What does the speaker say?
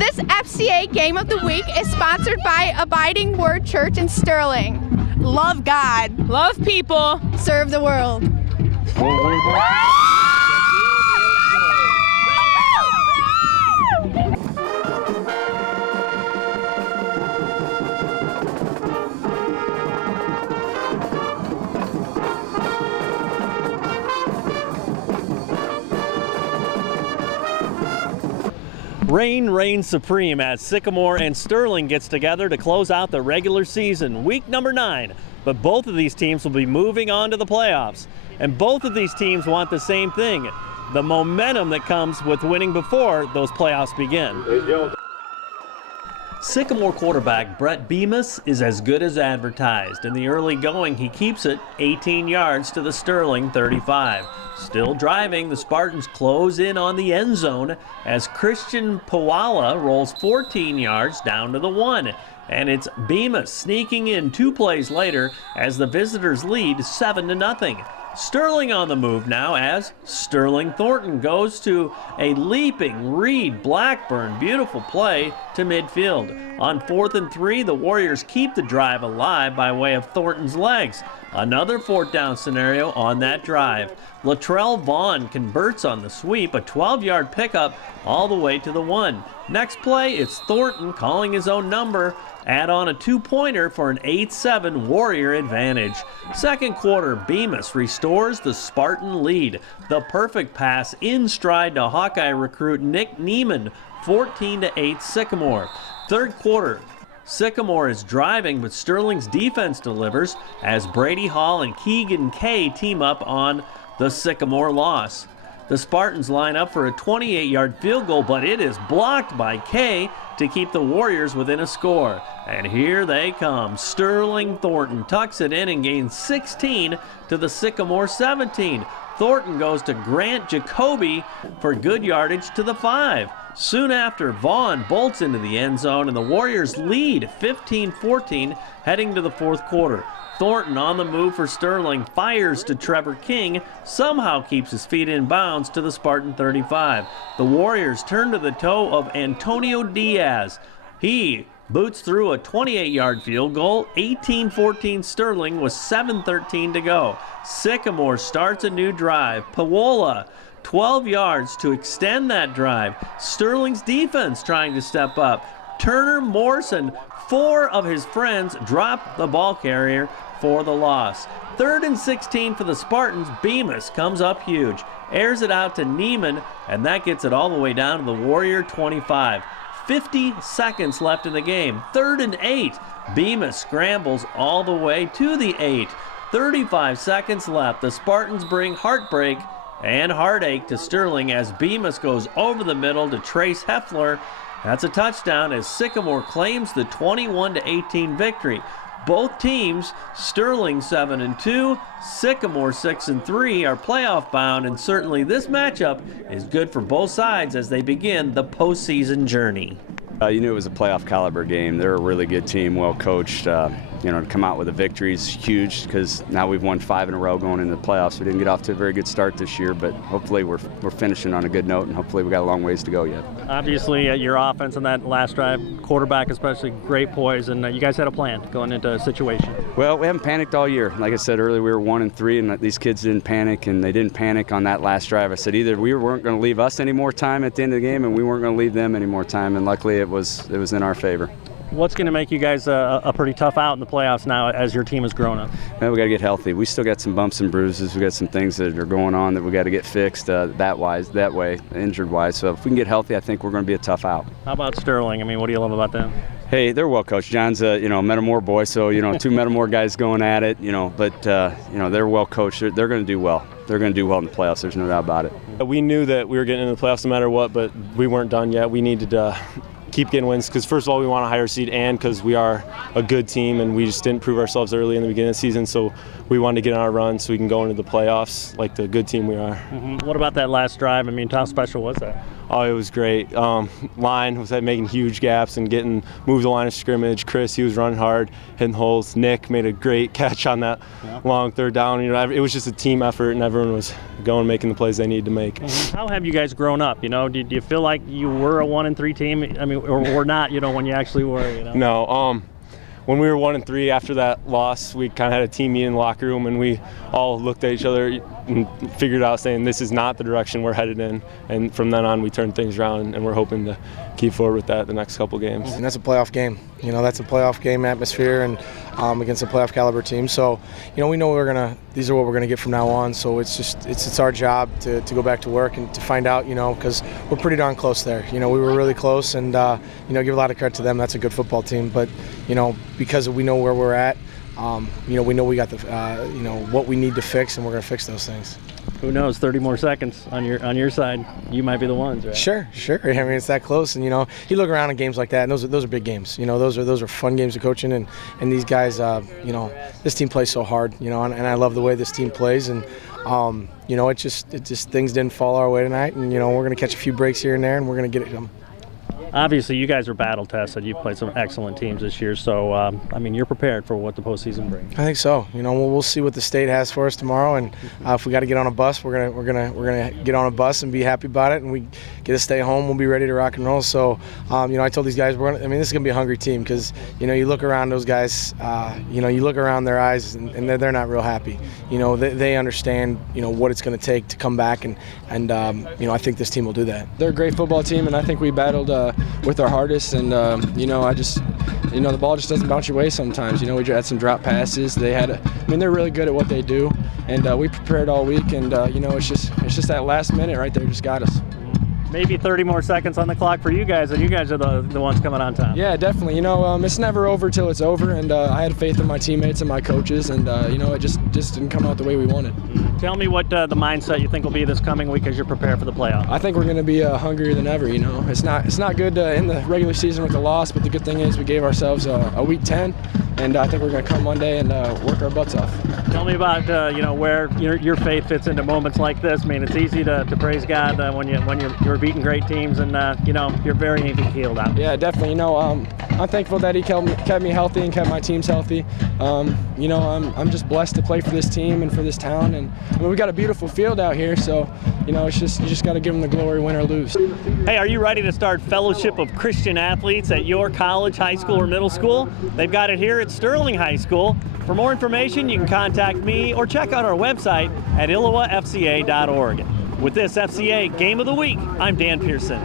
This FCA Game of the Week is sponsored by Abiding Word Church in Sterling. Love God. Love people. Serve the world. Rain reigns supreme as Sycamore and Sterling gets together to close out the regular season, week number 9. But both of these teams will be moving on to the playoffs. And both of these teams want the same thing, the momentum that comes with winning before those playoffs begin. Sycamore quarterback Brett Bemis is as good as advertised. In the early going, he keeps it 18 yards to the Sterling 35. Still driving, the Spartans close in on the end zone as Christian Pawala rolls 14 yards down to the 1. And it's Bemis sneaking in 2 plays later as the visitors lead 7-0. Sterling on the move now as Sterling Thornton goes to a leaping Reed Blackburn. Beautiful play to midfield. On 4th and 3, the Warriors keep the drive alive by way of Thornton's legs. Another 4th down scenario on that drive. Latrell Vaughn converts on the sweep, a 12-yard pickup all the way to the 1. Next play, it's Thornton calling his own number. Add on a 2-pointer for an 8-7 Warrior advantage. Second quarter, Bemis restores the Spartan lead. The perfect pass in stride to Hawkeye recruit Nick Neiman, 14-8 Sycamore. Third quarter, Sycamore is driving, but Sterling's defense delivers as Brady Hall and Keegan Kay team up on the Sycamore loss. The Spartans line up for a 28-yard field goal, but it is blocked by Kay to keep the Warriors within a score. And here they come. Sterling Thornton tucks it in and gains 16 to the Sycamore 17. Thornton goes to Grant Jacoby for good yardage to the 5. Soon after, Vaughn bolts into the end zone and the Warriors lead 15-14 heading to the fourth quarter. Thornton on the move for Sterling, fires to Trevor King, somehow keeps his feet in bounds to the Spartan 35. The Warriors turn to the toe of Antonio Diaz. He boots through a 28-yard field goal, 18-14 Sterling with 7:13 to go. Sycamore starts a new drive. Pawola, 12 yards to extend that drive. Sterling's defense trying to step up. Turner Morrison, 4 of his friends drop the ball carrier for the loss. 3rd and 16 for the Spartans. Bemis comes up huge, airs it out to Neiman, and that gets it all the way down to the Warrior 25. 50 seconds left in the game. 3rd and 8. Bemis scrambles all the way to the 8. 35 seconds left. The Spartans bring heartbreak and heartache to Sterling as Bemis goes over the middle to Trace Heffler. That's a touchdown as Sycamore claims the 21-18 victory. Both teams, Sterling 7-2, Sycamore 6-3, are playoff bound, and certainly this matchup is good for both sides as they begin the postseason journey. You knew it was a playoff caliber game. They're a really good team, well coached. To come out with a victory is huge because now we've won 5 in a row going into the playoffs. We didn't get off to a very good start this year, but hopefully we're finishing on a good note, and hopefully we got a long ways to go yet. Obviously, your offense on that last drive, quarterback especially, great poise, and you guys had a plan going into a situation. Well, we haven't panicked all year. Like I said earlier, we were 1-3, and these kids didn't panic, and they didn't panic on that last drive. I said either we weren't going to leave us any more time at the end of the game, and we weren't going to leave them any more time, and luckily it was in our favor. What's going to make you guys a pretty tough out in the playoffs now as your team has grown up? Well, we got to get healthy. We still got some bumps and bruises. We got some things that are going on that we got to get fixed that way, injured-wise. So if we can get healthy, I think we're going to be a tough out. How about Sterling? I mean, what do you love about them? Hey, they're well coached. John's a Metamore boy, so 2 Metamore guys going at it. But they're well coached. They're going to do well. They're going to do well in the playoffs. There's no doubt about it. We knew that we were getting into the playoffs no matter what, but we weren't done yet. We needed to keep getting wins because, first of all, we want a higher seed, and because we are a good team and we just didn't prove ourselves early in the beginning of the season. So we wanted to get on our run so we can go into the playoffs like the good team we are. What about that last drive? I mean, how special was that? Oh, it was great. Line was making huge gaps and moved the line of scrimmage. Chris, he was running hard, hitting holes. Nick made a great catch on that long third down. You know, it was just a team effort, and everyone was going, making the plays they needed to make. How have you guys grown up? You know, do you feel like you were a 1-3 team? I mean, or not? You know, when you actually were. You know? No. When we were 1-3 after that loss, we kind of had a team meeting in the locker room, and we all looked at each other and figured out saying this is not the direction we're headed in. And from then on, we turned things around, and we're hoping to keep forward with that the next couple games. And that's a playoff game. You know, that's a playoff game atmosphere, and against a playoff caliber team. So, you know, we know these are what we're gonna get from now on. So it's our job to go back to work and to find out, you know, because we're pretty darn close there. You know, we were really close, and you know, give a lot of credit to them. That's a good football team. But you know, because we know where we're at, you know, we know we got the, you know, what we need to fix, and we're gonna fix those things. Who knows? 30 more seconds on your side, you might be the ones, right? Sure. I mean, it's that close, and you know, you look around in games like that, and those are big games. You know, those are fun games to coach in, and these guys, you know, this team plays so hard, you know, and I love the way this team plays, and you know, it just things didn't fall our way tonight, and you know, we're gonna catch a few breaks here and there, and we're gonna get it done. Obviously, you guys are battle tested. You've played some excellent teams this year, so I mean, you're prepared for what the postseason brings. I think so. You know, we'll see what the state has for us tomorrow, and if we got to get on a bus, we're gonna get on a bus and be happy about it. And we get to stay home, we'll be ready to rock and roll. So, you know, I told these guys, I mean, this is gonna be a hungry team because you know, you look around those guys, you know, you look around their eyes, and they're not real happy. You know, they understand, you know, what it's gonna take to come back, and you know, I think this team will do that. They're a great football team, and I think we battled with our hardest, and you know, you know, the ball just doesn't bounce your way sometimes. You know, we had some drop passes. I mean, they're really good at what they do, and we prepared all week, and you know, it's just that last minute right there just got us. Maybe 30 more seconds on the clock for you guys, and you guys are the ones coming on top. Yeah, definitely. You know, it's never over till it's over, and I had faith in my teammates and my coaches, and you know, it just didn't come out the way we wanted. Tell me what the mindset you think will be this coming week as you're prepared for the playoff. I think we're going to be hungrier than ever. You know, it's not good in the regular season with the loss, but the good thing is we gave ourselves a week 10, and I think we're going to come Monday and work our butts off. Tell me about you know, where your faith fits into moments like this. I mean, it's easy to praise God when you're beating great teams, and you know, you're very even keeled out. Yeah, definitely. You know, I'm thankful that he kept me healthy and kept my teams healthy. You know, I'm just blessed to play for this team and for this town, and I mean, we got a beautiful field out here, so you know, you just got to give them the glory, win or lose. Hey, are you ready to start Fellowship of Christian Athletes at your college, high school, or middle school? They've got it here at Sterling High School. For more information, you can contact me or check out our website at illowafca.org. With this FCA Game of the Week, I'm Dan Pearson.